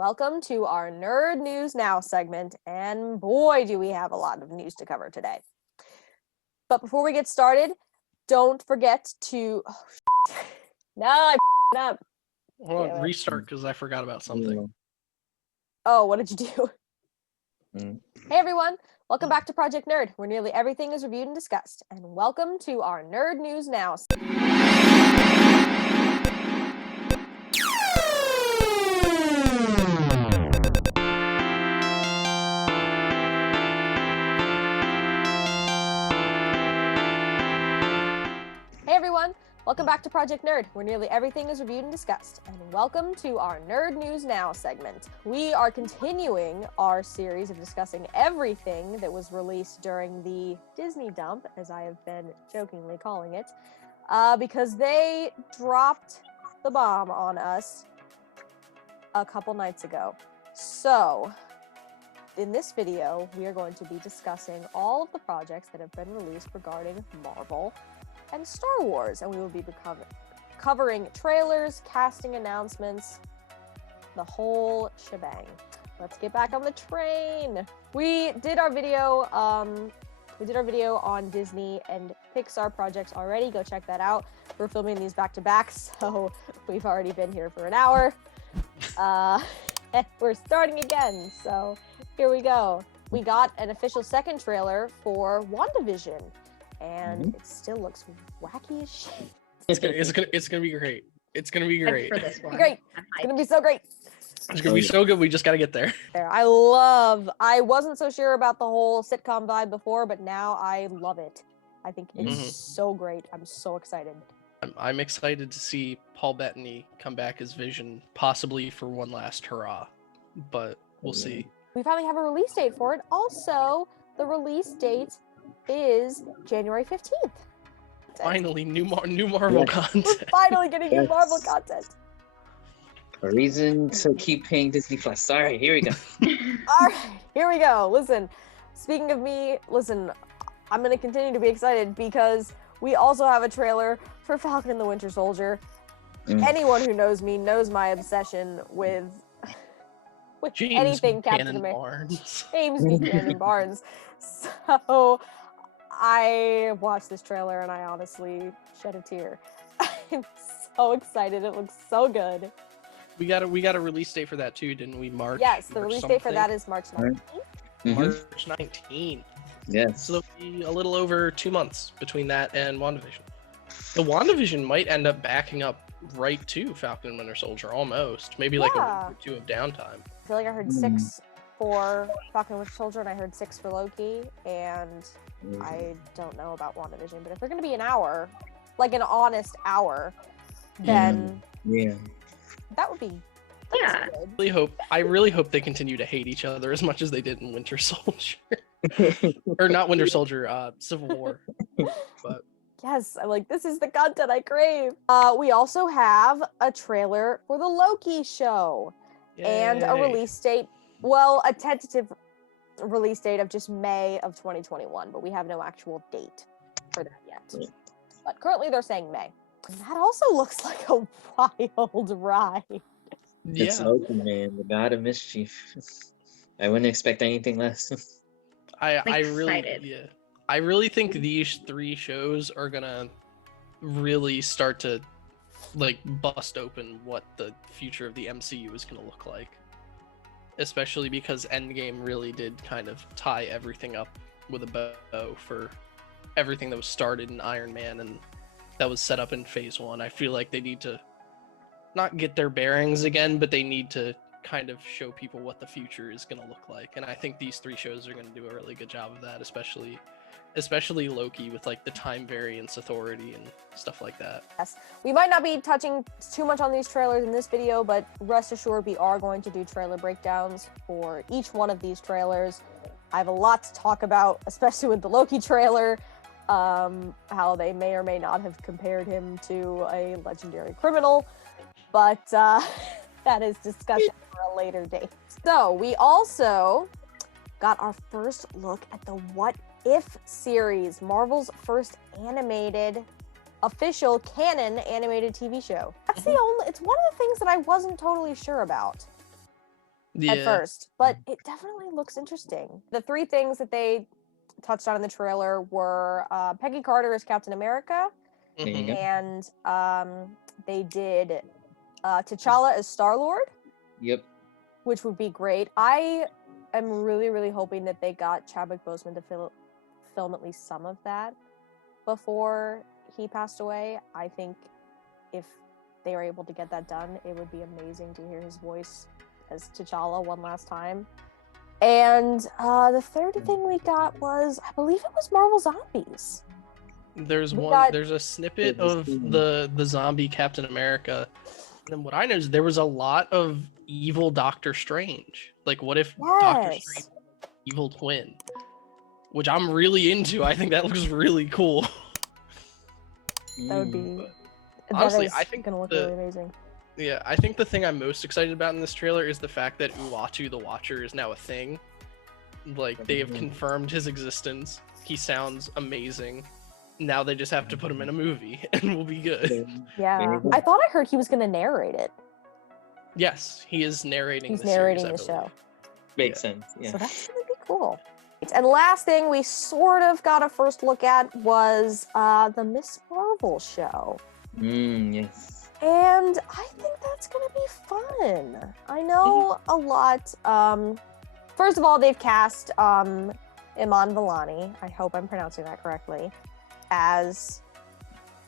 Welcome to our Nerd News Now segment, and boy, do we have a lot of news to cover today. But before we get started, don't forget to... No, I up. Hold on, restart because I forgot about something. Oh, what did you do? Hey everyone, welcome back to Project Nerd, where nearly everything is reviewed and discussed. And welcome to our Nerd News Now. Hey everyone, welcome back to Project Nerd, where nearly everything is reviewed and discussed. And welcome to our Nerd News Now segment. We are continuing our series of discussing everything that was released during the Disney dump, as I have been jokingly calling it, because they dropped the bomb on us a couple nights ago. So, in this video, we are going to be discussing all of the projects that have been released regarding Marvel and Star Wars, and we will be covering trailers, casting announcements, the whole shebang. Let's get back on the train. We did our video on Disney and Pixar projects already. Go check that out. We're filming these back to back, so we've already been here for an hour. And we're starting again, so here we go. We got an official second trailer for WandaVision, and it still looks wacky as shit. It's gonna be great. It's gonna be great. For this one. Great. It's gonna be so great. It's gonna be so good. We just gotta get there. I wasn't so sure about the whole sitcom vibe before, but now I love it. I think it's so great. I'm so excited. I'm excited to see Paul Bettany come back as Vision, possibly for one last hurrah, but we'll see. We finally have a release date for it. Also, the release date is January 15th. Finally, new Marvel content. We're finally getting new Marvel content. A reason to keep paying Disney Plus. All right, here we go. All right, here we go. Listen, speaking of me, I'm going to continue to be excited because we also have a trailer for Falcon and the Winter Soldier. Anyone who knows me knows my obsession with James anything Captain America. James Buchanan Barnes. So I watched this trailer and I honestly shed a tear. I'm so excited. It looks so good. We got a release date for that too, didn't we? March. Yes, the release date for that is March 19th. March 19th. Yes. So it'll be a little over 2 months between that and WandaVision. The WandaVision might end up backing up right to Falcon and Winter Soldier, almost. Maybe like a week or two of downtime. I feel like I heard 6 for Falcon and Winter Soldier, and I heard 6 for Loki, and I don't know about WandaVision, but if they're going to be an hour, like an honest hour, then that would be good. I really hope they continue to hate each other as much as they did in Winter Soldier. Or not Winter Soldier, Civil War. But yes, I'm like, this is the content I crave. We also have a trailer for the Loki show. Yay. And a release date, well, a tentative release date of just May of 2021, but we have no actual date for that yet. But currently they're saying May. And that also looks like a wild ride. Yeah. It's Loki, man, the god of mischief. I wouldn't expect anything less. I really think these 3 shows are gonna really start to like bust open what the future of the MCU is gonna look like. Especially because Endgame really did kind of tie everything up with a bow for everything that was started in Iron Man and that was set up in Phase 1. I feel like they need to not get their bearings again, but they need to kind of show people what the future is going to look like. And I think these 3 shows are going to do a really good job of that, especially Loki with like the time variance authority and stuff like that. Yes, we might not be touching too much on these trailers in this video, but rest assured we are going to do trailer breakdowns for each one of these trailers. I have a lot to talk about, especially with the Loki trailer, how they may or may not have compared him to a legendary criminal, but that is discussion for a later date. So we also got our first look at the What If series, Marvel's first animated, official canon animated TV show. That's it's one of the things that I wasn't totally sure about. at first, but it definitely looks interesting. The three things that they touched on in the trailer were Peggy Carter as Captain America, and they did T'Challa as Star-Lord. Yep. Which would be great. I am really hoping that they got Chadwick Boseman to film at least some of that before he passed away. I think if they were able to get that done, it would be amazing to hear his voice as T'Challa one last time. And the third thing we got was, I believe it was Marvel Zombies. There's a snippet of the zombie Captain America. And what I know is there was a lot of evil Doctor Strange. Like, what if Doctor Strange evil twin? Which I'm really into. I think that looks really cool. That would be honestly, I think gonna look really amazing. Yeah, I think the thing I'm most excited about in this trailer is the fact that Uatu the Watcher is now a thing. Like, they have confirmed his existence. He sounds amazing. Now they just have to put him in a movie and we'll be good. Yeah. I thought I heard he was going to narrate it. Yes, he is narrating the series, the show. Makes sense. Yeah. So that's going to be cool. And last thing we sort of got a first look at was the Miss Marvel show. Yes. And I think that's going to be fun. I know a lot. First of all, they've cast Iman Vellani. I hope I'm pronouncing that correctly. As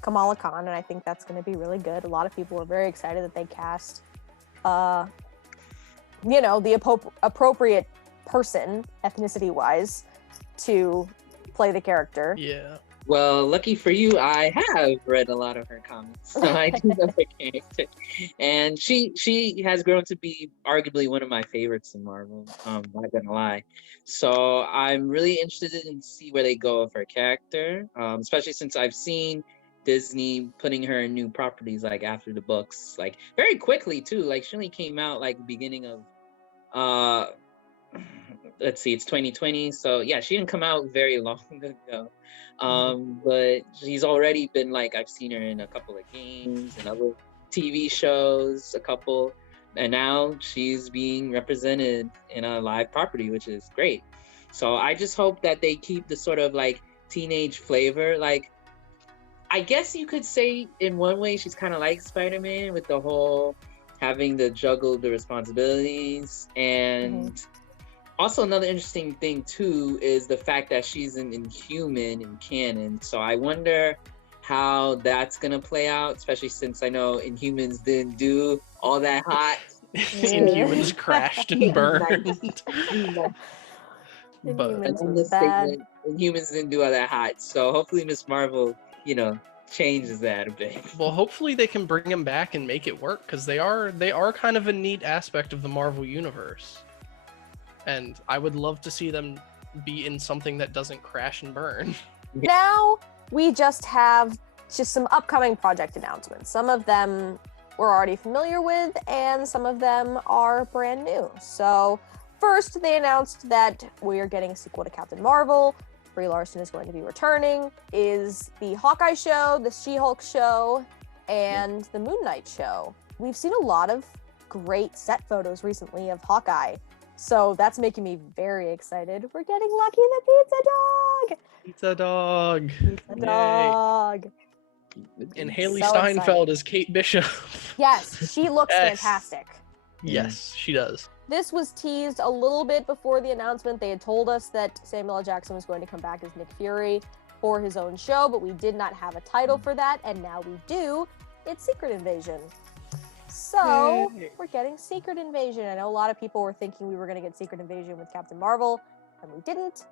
Kamala Khan, and I think that's going to be really good. A lot of people were very excited that they cast, the appropriate person, ethnicity-wise, to play the character. Yeah. Well, lucky for you, I have read a lot of her comics, so I do know her character, and she has grown to be arguably one of my favorites in Marvel. Not gonna lie, so I'm really interested in see where they go with her character, especially since I've seen Disney putting her in new properties like after the books, like very quickly too. Like she only came out like beginning of let's see, it's 2020, so yeah, she didn't come out very long ago. But she's already been like, I've seen her in a couple of games and other TV shows, a couple, and now she's being represented in a live property, which is great. So I just hope that they keep the sort of like teenage flavor. Like, I guess you could say in one way she's kind of like Spider-Man with the whole having to juggle the responsibilities. And also another interesting thing too is the fact that she's an Inhuman in canon. So I wonder how that's gonna play out, especially since I know Inhumans didn't do all that hot. Inhumans crashed and burned. But Inhumans didn't do all that hot. So hopefully Miss Marvel, changes that a bit. Well, hopefully they can bring them back and make it work, because they are kind of a neat aspect of the Marvel universe. And I would love to see them be in something that doesn't crash and burn. Now we just have some upcoming project announcements. Some of them we're already familiar with, and some of them are brand new. So first, they announced that we are getting a sequel to Captain Marvel. Brie Larson is going to be returning. Is the Hawkeye show, the She-Hulk show, and the Moon Knight show. We've seen a lot of great set photos recently of Hawkeye. So that's making me very excited. We're getting Lucky the Pizza Dog! Pizza Dog! Pizza Dog! And Haley Steinfeld as Kate Bishop. Yes, she looks fantastic. Yes, she does. This was teased a little bit before the announcement. They had told us that Samuel L. Jackson was going to come back as Nick Fury for his own show, but we did not have a title for that, and now we do. It's Secret Invasion. So, we're getting Secret Invasion. I know a lot of people were thinking we were going to get Secret Invasion with Captain Marvel, and we didn't.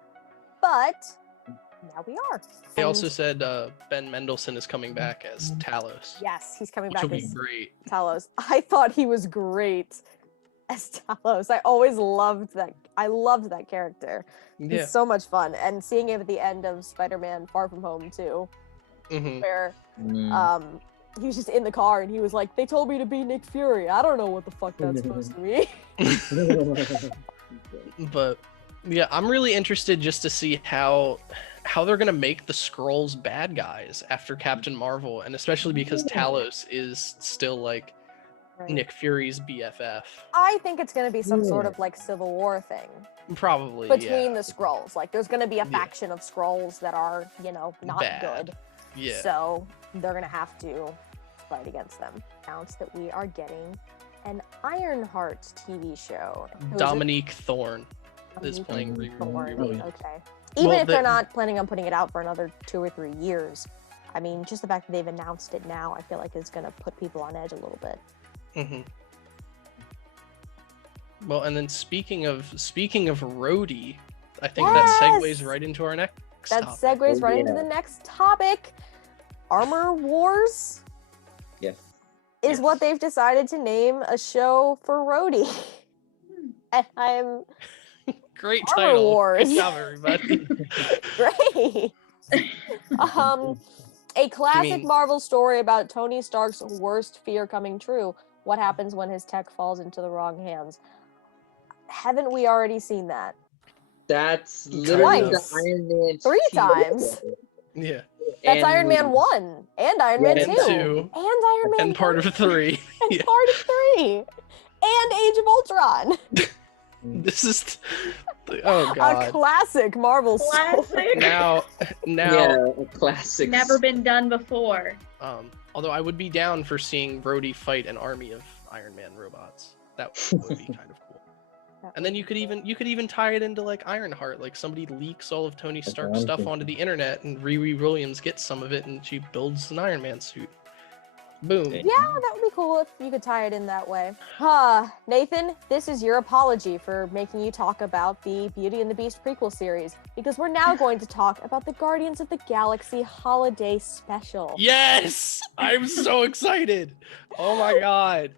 But, now we are. They also said Ben Mendelsohn is coming back as Talos. Yes, he's coming back as great. Talos. I thought he was great as Talos. I always loved that. I loved that character. Yeah. He's so much fun. And seeing him at the end of Spider-Man Far From Home, too, where he was just in the car and he was like, they told me to be Nick Fury. I don't know what the fuck that's supposed to mean. But yeah, I'm really interested just to see how they're gonna make the Skrulls bad guys after Captain Marvel, and especially because Talos is still like Nick Fury's BFF. I think it's going to be some sort of like Civil War thing. Probably, between the Skrulls. Like, there's going to be a faction of Skrulls that are, not bad. good. Yeah. So they're going to have to fight against them. Announced that we are getting an Ironheart TV show. Dominique Thorne is playing Riri. Okay. Even if they're not planning on putting it out for another 2 or 3 years, I mean, just the fact that they've announced it now, I feel like is going to put people on edge a little bit. Mm-hmm. Well, and then speaking of Rhodey, I think that segues right into our next topic. That segues right into the next topic. Armor Wars? Yes. Is what they've decided to name a show for Rhodey. And I'm... Great Armor title. Wars. Good job, everybody. Great. A classic Marvel story about Tony Stark's worst fear coming true. What happens when his tech falls into the wrong hands? Haven't we already seen that? That's literally Twice. the Iron Man 3 times. Yeah. That's Iron Man 1 and Iron Man 2 and Iron Man and part of 3 and part of 3 and Age of Ultron. This is oh god, a classic Marvel story. Now a classic. Never been done before. Although I would be down for seeing Rhodey fight an army of Iron Man robots. That would be kind of cool. And then you could even tie it into like Ironheart, like somebody leaks all of Tony Stark's stuff onto the internet and Riri Williams gets some of it and she builds an Iron Man suit. Boom. Yeah, that would be cool if you could tie it in that way. Nathan, this is your apology for making you talk about the Beauty and the Beast prequel series, because we're now going to talk about the Guardians of the Galaxy holiday special. Yes! I'm so excited. Oh my god.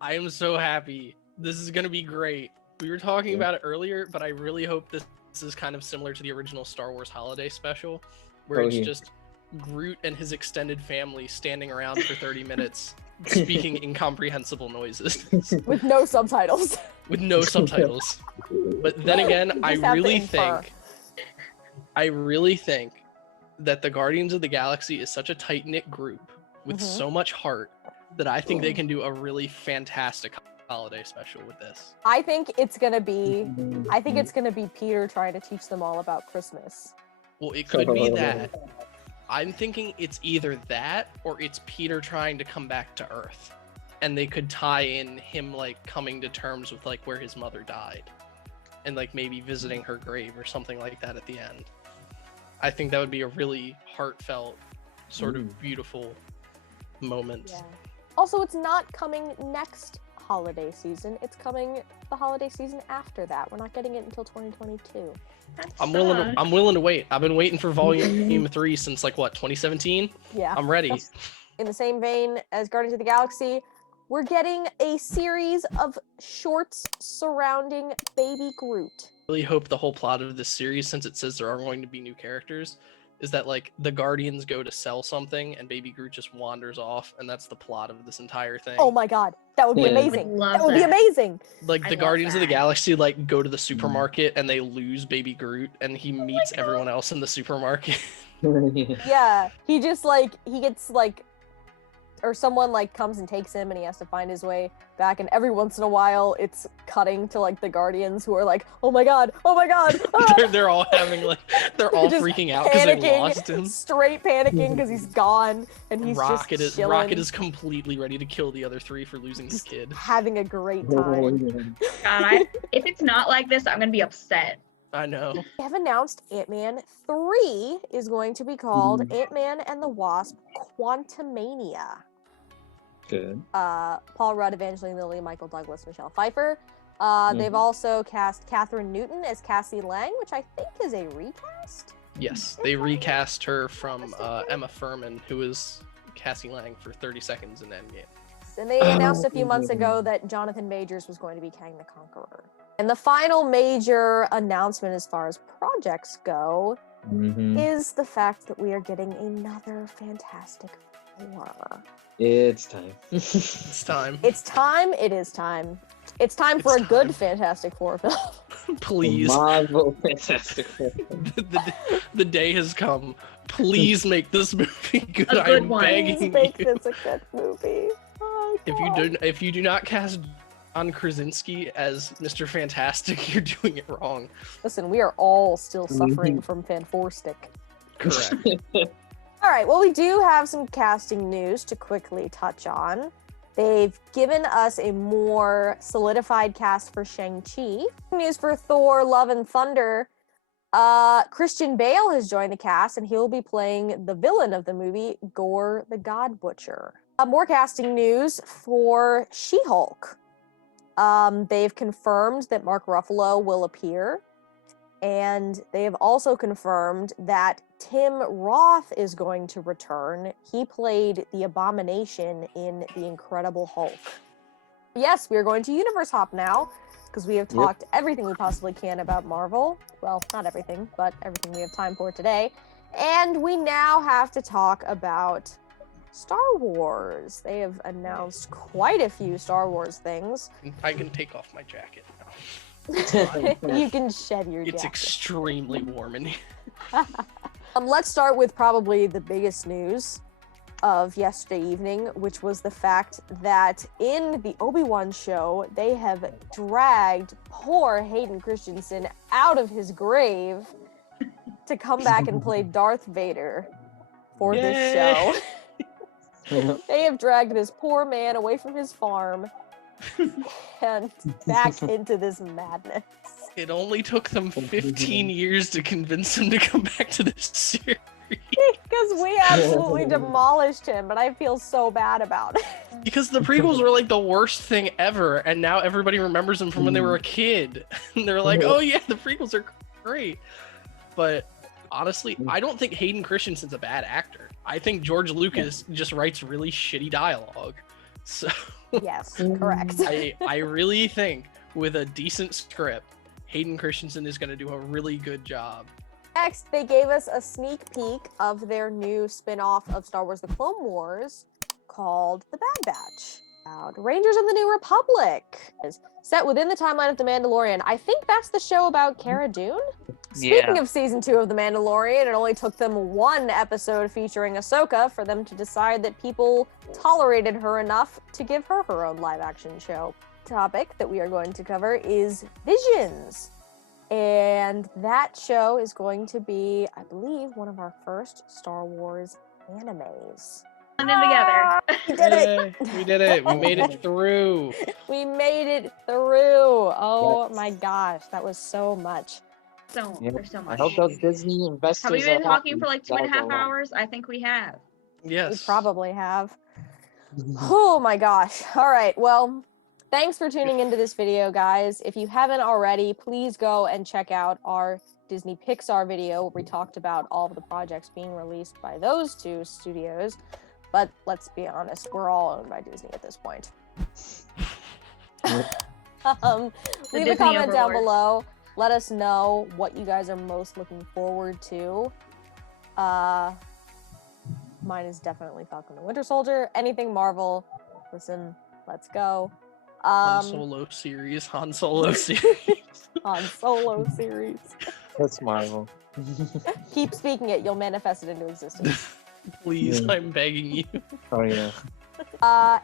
I am so happy. This is going to be great. We were talking about it earlier, but I really hope this is kind of similar to the original Star Wars holiday special, where it's just Groot and his extended family standing around for 30 minutes speaking incomprehensible noises. With no subtitles. With no subtitles. But then again, I really think that the Guardians of the Galaxy is such a tight-knit group with so much heart that I think they can do a really fantastic holiday special with this. I think it's gonna be Peter trying to teach them all about Christmas. Well, it could be that. I'm thinking it's either that or it's Peter trying to come back to Earth. And they could tie in him like coming to terms with like where his mother died. And like maybe visiting her grave or something like that at the end. I think that would be a really heartfelt, sort of beautiful moment. Yeah. Also, it's not coming next holiday season. It's coming the holiday season after that. We're not getting it until 2022. I'm willing to wait. I've been waiting for Volume 3 since like what, 2017? Yeah. I'm ready. In the same vein as Guardians of the Galaxy, we're getting a series of shorts surrounding Baby Groot. I really hope the whole plot of this series, since it says there are going to be new characters, is that like the Guardians go to sell something and Baby Groot just wanders off, and that's the plot of this entire thing. Oh my god, that would be amazing. That would be amazing. Like the Guardians of the Galaxy like go to the supermarket and they lose Baby Groot and he meets everyone else in the supermarket. Yeah, he just like he gets like, or someone like comes and takes him and he has to find his way back, and every once in a while it's cutting to like the Guardians who are like, oh my god, ah! they're all having like they're all freaking out because they lost him. Straight panicking because he's gone, and he's just chilling. Rocket is completely ready to kill the other three for losing his kid. Having a great time. God, if it's not like this, I'm gonna be upset. I know. They have announced Ant-Man 3 is going to be called Ant-Man and the Wasp: Quantumania. Good. Paul Rudd, Evangeline Lilly, Michael Douglas, Michelle Pfeiffer. They've also cast Catherine Newton as Cassie Lang, which I think is a recast. Yes, they recast her from Emma Furman, who was Cassie Lang for 30 seconds in Endgame. And they announced a few months ago that Jonathan Majors was going to be Kang the Conqueror. And the final major announcement as far as projects go is the fact that we are getting another Fantastic Four. It's time. It's time. It's time. It is time. It's time for a good Fantastic Four film. Please. Marvel Fantastic Four. The day has come. Please make this movie good. A good I'm one. begging Please make this a good movie. Oh, If you do not cast John Krasinski as Mr. Fantastic, you're doing it wrong. Listen, we are all still suffering from Fanforstic. Correct. All right, well, we do have some casting news to quickly touch on. They've given us a more solidified cast for Shang-Chi. News for Thor, Love and Thunder. Christian Bale has joined the cast, and he'll be playing the villain of the movie, Gore the God Butcher. More casting news for She-Hulk. They've confirmed that Mark Ruffalo will appear, and they have also confirmed that Tim Roth is going to return. He played the Abomination in The Incredible Hulk. Yes, we are going to universe hop now, because we have talked everything we possibly can about Marvel. Well, not everything, but everything we have time for today. And we now have to talk about Star Wars. They have announced quite a few Star Wars things. I can take off my jacket now. You can shed your jacket. It's extremely warm in here. Let's start with probably the biggest news of yesterday evening, which was the fact that in the Obi-Wan show, they have dragged poor Hayden Christensen out of his grave to come back and play Darth Vader for this show. They have dragged this poor man away from his farm and back into this madness. It only took them 15 years to convince him to come back to this series. Because we absolutely demolished him, but I feel so bad about it. Because the prequels were like the worst thing ever, and now everybody remembers them from when they were a kid. And they're like, oh yeah, the prequels are great. But honestly, I don't think Hayden Christensen's a bad actor. I think George Lucas just writes really shitty dialogue. So yes, correct. I really think with a decent script, Hayden Christensen is going to do a really good job. Next, they gave us a sneak peek of their new spin-off of Star Wars The Clone Wars called The Bad Batch. Rangers of the New Republic is set within the timeline of The Mandalorian. I think that's the show about Cara Dune. Speaking of season 2 of The Mandalorian, it only took them one episode featuring Ahsoka for them to decide that people tolerated her enough to give her her own live-action show. Topic that we are going to cover is Visions. And that show is going to be, I believe, one of our first Star Wars animes. Together. We did it! We did it! We made it through! We made it through! Oh my gosh, that was so much. There's so much. I hope those Disney investors Have we been are talking happy. for like 2.5 hours? I think we have. Yes. We probably have. Oh my gosh. All right, well, thanks for tuning into this video, guys. If you haven't already, please go and check out our Disney Pixar video where we talked about all of the projects being released by those two studios. But let's be honest, we're all owned by Disney at this point. Leave a comment down below. Let us know what you guys are most looking forward to. Mine is definitely Falcon and Winter Soldier. Anything Marvel, listen, let's go. Han Solo series. Han Solo series. That's Marvel. Keep speaking it, you'll manifest it into existence. Please, I'm begging you. Oh yeah.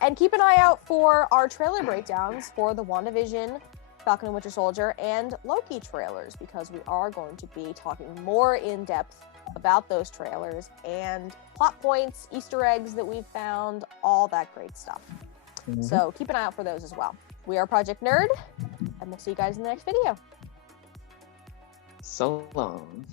And keep an eye out for our trailer breakdowns for the WandaVision, Falcon and Winter Soldier, and Loki trailers, because we are going to be talking more in depth about those trailers and plot points, Easter eggs that we've found, all that great stuff. So keep an eye out for those as well. We are Project Nerd, and we'll see you guys in the next video. So long.